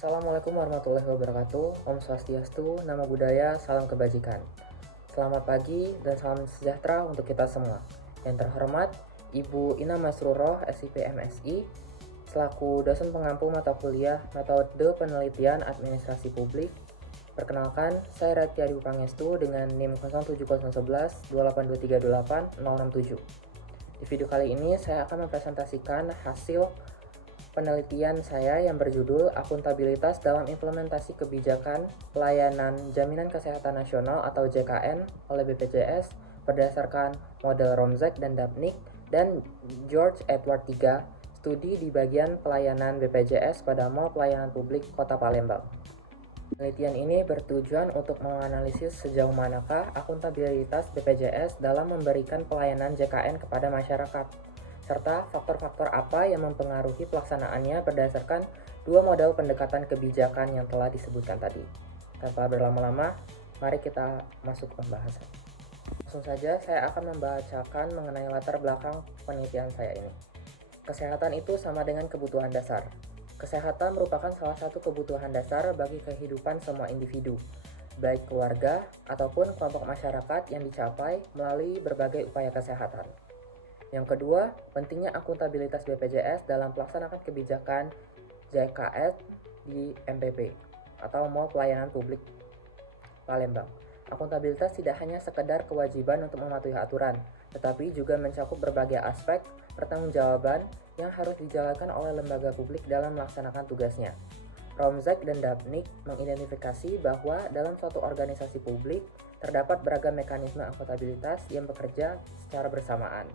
Assalamualaikum warahmatullahi wabarakatuh. Om Swastiastu, Namo Buddhaya, salam kebajikan. Selamat pagi dan salam sejahtera untuk kita semua. Yang terhormat, Ibu Ina Masruroh, SIP MSI, selaku dosen pengampu mata kuliah Metode Penelitian Administrasi Publik. Perkenalkan, saya Raditya Adi Pangestu dengan NIM 070111 28238 067. Di video kali ini saya akan mempresentasikan hasil penelitian saya yang berjudul Akuntabilitas dalam Implementasi Kebijakan Pelayanan Jaminan Kesehatan Nasional atau JKN oleh BPJS berdasarkan model Romzek dan Dapnik dan George Edward III, studi di bagian pelayanan BPJS pada Mall Pelayanan Publik Kota Palembang. Penelitian ini bertujuan untuk menganalisis sejauh manakah akuntabilitas BPJS dalam memberikan pelayanan JKN kepada masyarakat, serta faktor-faktor apa yang mempengaruhi pelaksanaannya berdasarkan dua model pendekatan kebijakan yang telah disebutkan tadi. Tanpa berlama-lama, mari kita masuk ke pembahasan. Langsung saja saya akan membacakan mengenai latar belakang penelitian saya ini. Kesehatan itu sama dengan kebutuhan dasar. Kesehatan merupakan salah satu kebutuhan dasar bagi kehidupan semua individu, baik keluarga ataupun kelompok masyarakat yang dicapai melalui berbagai upaya kesehatan. Yang kedua, pentingnya akuntabilitas BPJS dalam pelaksanaan kebijakan JKN di MPP atau Mall Pelayanan Publik Palembang. Akuntabilitas tidak hanya sekedar kewajiban untuk mematuhi aturan, tetapi juga mencakup berbagai aspek pertanggungjawaban yang harus dijalankan oleh lembaga publik dalam melaksanakan tugasnya. Romzek dan Dapnik mengidentifikasi bahwa dalam suatu organisasi publik terdapat beragam mekanisme akuntabilitas yang bekerja secara bersamaan.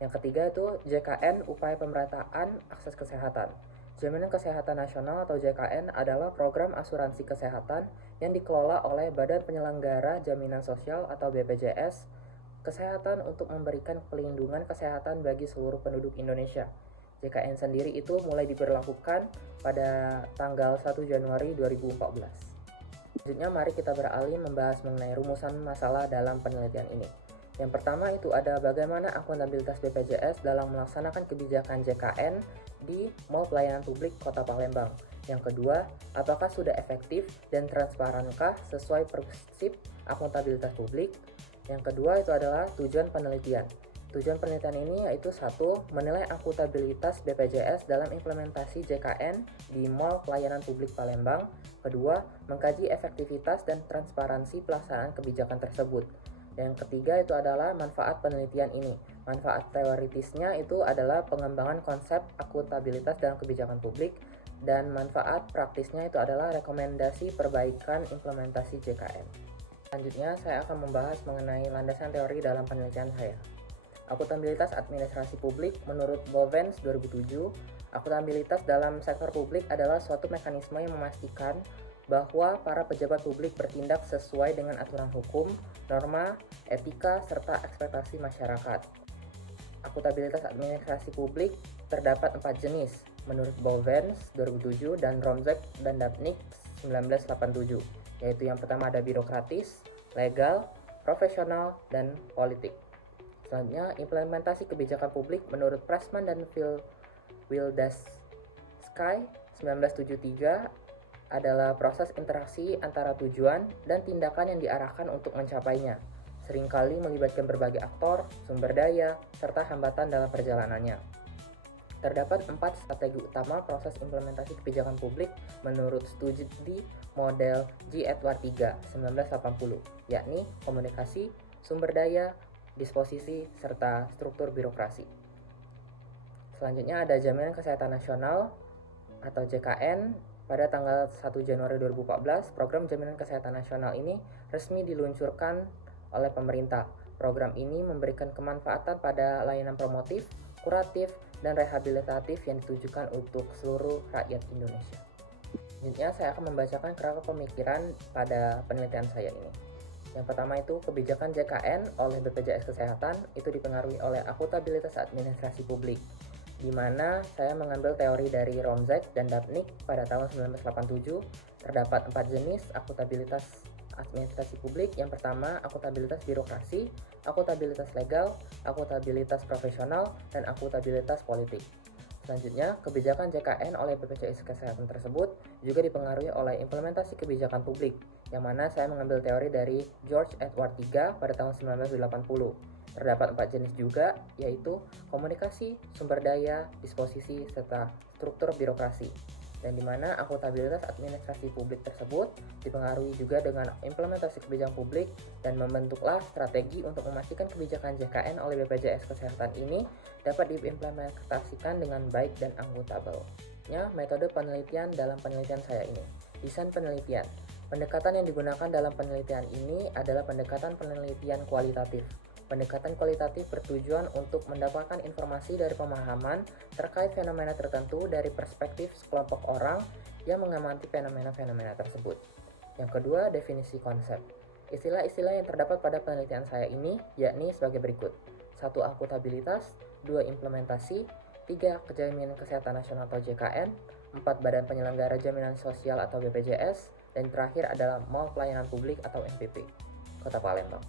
Yang ketiga itu JKN, upaya pemerataan akses kesehatan. Jaminan Kesehatan Nasional atau JKN adalah program asuransi kesehatan yang dikelola oleh Badan Penyelenggara Jaminan Sosial atau BPJS Kesehatan untuk memberikan pelindungan kesehatan bagi seluruh penduduk Indonesia. JKN sendiri itu mulai diberlakukan pada tanggal 1 Januari 2014. Selanjutnya mari kita beralih membahas mengenai rumusan masalah dalam penelitian ini. Yang pertama itu ada bagaimana akuntabilitas BPJS dalam melaksanakan kebijakan JKN di Mall Pelayanan Publik Kota Palembang. Yang kedua, apakah sudah efektif dan transparankah sesuai prinsip akuntabilitas publik? Yang kedua itu adalah tujuan penelitian. Tujuan penelitian ini yaitu satu, menilai akuntabilitas BPJS dalam implementasi JKN di Mall Pelayanan Publik Palembang. Kedua, mengkaji efektivitas dan transparansi pelaksanaan kebijakan tersebut. Yang ketiga itu adalah manfaat penelitian ini. Manfaat teoritisnya itu adalah pengembangan konsep akuntabilitas dalam kebijakan publik, dan manfaat praktisnya itu adalah rekomendasi perbaikan implementasi JKN. Selanjutnya saya akan membahas mengenai landasan teori dalam penelitian saya. Akuntabilitas administrasi publik menurut Bovens 2007, akuntabilitas dalam sektor publik adalah suatu mekanisme yang memastikan bahwa para pejabat publik bertindak sesuai dengan aturan hukum, norma, etika, serta ekspektasi masyarakat. Akuntabilitas administrasi publik terdapat 4 jenis menurut Bovens 2007 dan Romzek dan Dapnik 1987, yaitu yang pertama ada birokratis, legal, profesional, dan politik. Selanjutnya, implementasi kebijakan publik menurut Pressman dan Wildasky 1973 adalah proses interaksi antara tujuan dan tindakan yang diarahkan untuk mencapainya, seringkali melibatkan berbagai aktor, sumber daya, serta hambatan dalam perjalanannya. Terdapat 4 strategi utama proses implementasi kebijakan publik menurut studi model G. Edward III 1980, yakni komunikasi, sumber daya, disposisi, serta struktur birokrasi. Selanjutnya ada Jaminan Kesehatan Nasional atau JKN. Pada tanggal 1 Januari 2014, program Jaminan Kesehatan Nasional ini resmi diluncurkan oleh pemerintah. Program ini memberikan kemanfaatan pada layanan promotif, kuratif, dan rehabilitatif yang ditujukan untuk seluruh rakyat Indonesia. Selanjutnya saya akan membacakan kerangka pemikiran pada penelitian saya ini. Yang pertama itu kebijakan JKN oleh BPJS Kesehatan itu dipengaruhi oleh akuntabilitas administrasi publik, di mana saya mengambil teori dari Romzek dan Dapnik pada tahun 1987. Terdapat 4 jenis akuntabilitas administrasi publik. Yang pertama, akuntabilitas birokrasi, akuntabilitas legal, akuntabilitas profesional, dan akuntabilitas politik. Selanjutnya, kebijakan JKN oleh BPJS Kesehatan tersebut juga dipengaruhi oleh implementasi kebijakan publik, yang mana saya mengambil teori dari George Edward III pada tahun 1980. Terdapat 4 jenis juga, yaitu komunikasi, sumber daya, disposisi, serta struktur birokrasi. Dan di mana akuntabilitas administrasi publik tersebut dipengaruhi juga dengan implementasi kebijakan publik dan membentuklah strategi untuk memastikan kebijakan JKN oleh BPJS Kesehatan ini dapat diimplementasikan dengan baik dan akuntabel. Metode penelitian dalam penelitian saya ini. Desain penelitian. Pendekatan yang digunakan dalam penelitian ini adalah pendekatan penelitian kualitatif. Pendekatan kualitatif bertujuan untuk mendapatkan informasi dari pemahaman terkait fenomena tertentu dari perspektif sekelompok orang yang mengamati fenomena-fenomena tersebut. Yang kedua, definisi konsep. Istilah-istilah yang terdapat pada penelitian saya ini yakni sebagai berikut. 1. Akuntabilitas, 2. Implementasi, 3. Jaminan Kesehatan Nasional atau JKN, 4. Badan Penyelenggara Jaminan Sosial atau BPJS, dan terakhir adalah Mall Pelayanan Publik atau MPP, Kota Palembang.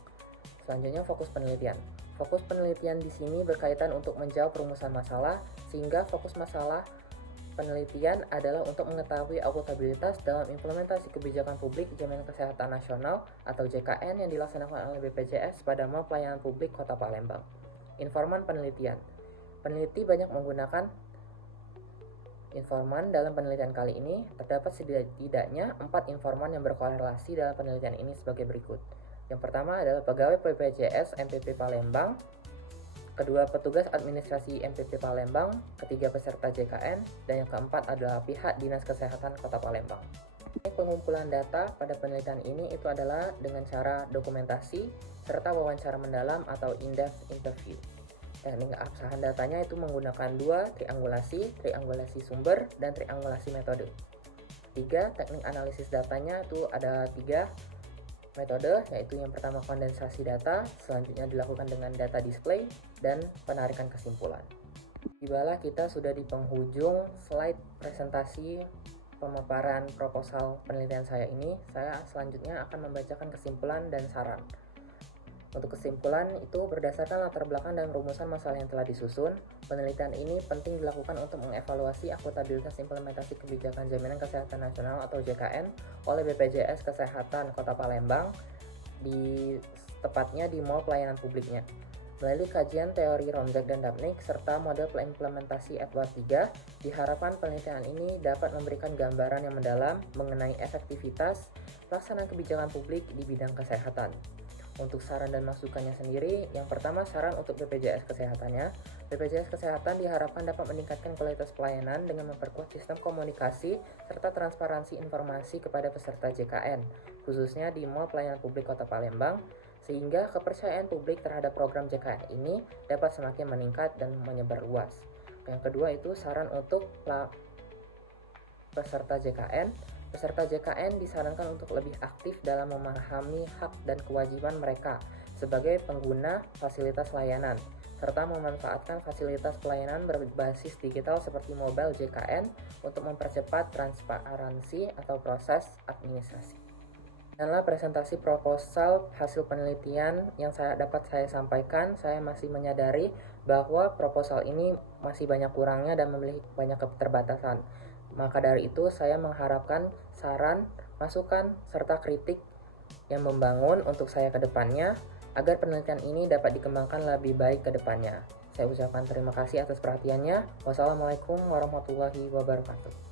Selanjutnya, fokus penelitian. Fokus penelitian di sini berkaitan untuk menjawab perumusan masalah, sehingga fokus masalah penelitian adalah untuk mengetahui akuntabilitas dalam implementasi kebijakan publik Jaminan Kesehatan Nasional atau JKN yang dilaksanakan oleh BPJS pada Mall Pelayanan Publik Kota Palembang. Informan penelitian. Peneliti banyak menggunakan informan dalam penelitian kali ini. Terdapat setidaknya 4 informan yang berkorelasi dalam penelitian ini sebagai berikut. Yang pertama adalah pegawai BPJS MPP Palembang, kedua petugas administrasi MPP Palembang, ketiga peserta JKN, dan yang keempat adalah pihak Dinas Kesehatan Kota Palembang. Pengumpulan data pada penelitian ini itu adalah dengan cara dokumentasi serta wawancara mendalam atau in-depth interview. Teknik absahan datanya itu menggunakan 2, triangulasi sumber, dan triangulasi metode. 3, teknik analisis datanya itu ada 3 metode, yaitu yang pertama kondensasi data, selanjutnya dilakukan dengan data display, dan penarikan kesimpulan. Tibalah kita sudah di penghujung slide presentasi pemaparan proposal penelitian saya ini. Saya selanjutnya akan membacakan kesimpulan dan saran. Untuk kesimpulan itu berdasarkan latar belakang dan rumusan masalah yang telah disusun, penelitian ini penting dilakukan untuk mengevaluasi akuntabilitas implementasi kebijakan Jaminan Kesehatan Nasional atau JKN oleh BPJS Kesehatan Kota Palembang, tepatnya di Mall Pelayanan Publiknya. Melalui kajian teori Romzek dan Dapnik serta model implementasi Edward III, diharapkan penelitian ini dapat memberikan gambaran yang mendalam mengenai efektivitas pelaksanaan kebijakan publik di bidang kesehatan. Untuk saran dan masukannya sendiri, yang pertama saran untuk BPJS Kesehatannya. BPJS Kesehatan diharapkan dapat meningkatkan kualitas pelayanan dengan memperkuat sistem komunikasi serta transparansi informasi kepada peserta JKN, khususnya di Mall Pelayanan Publik Kota Palembang, sehingga kepercayaan publik terhadap program JKN ini dapat semakin meningkat dan menyebar luas. Yang kedua itu saran untuk peserta JKN. Peserta JKN disarankan untuk lebih aktif dalam memahami hak dan kewajiban mereka sebagai pengguna fasilitas layanan, serta memanfaatkan fasilitas pelayanan berbasis digital seperti mobile JKN untuk mempercepat transparansi atau proses administrasi. Inilah presentasi proposal hasil penelitian yang dapat saya sampaikan. Saya masih menyadari bahwa proposal ini masih banyak kurangnya dan memiliki banyak keterbatasan. Maka dari itu saya mengharapkan saran, masukan, serta kritik yang membangun untuk saya ke depannya agar penelitian ini dapat dikembangkan lebih baik ke depannya. Saya ucapkan terima kasih atas perhatiannya. Wassalamualaikum warahmatullahi wabarakatuh.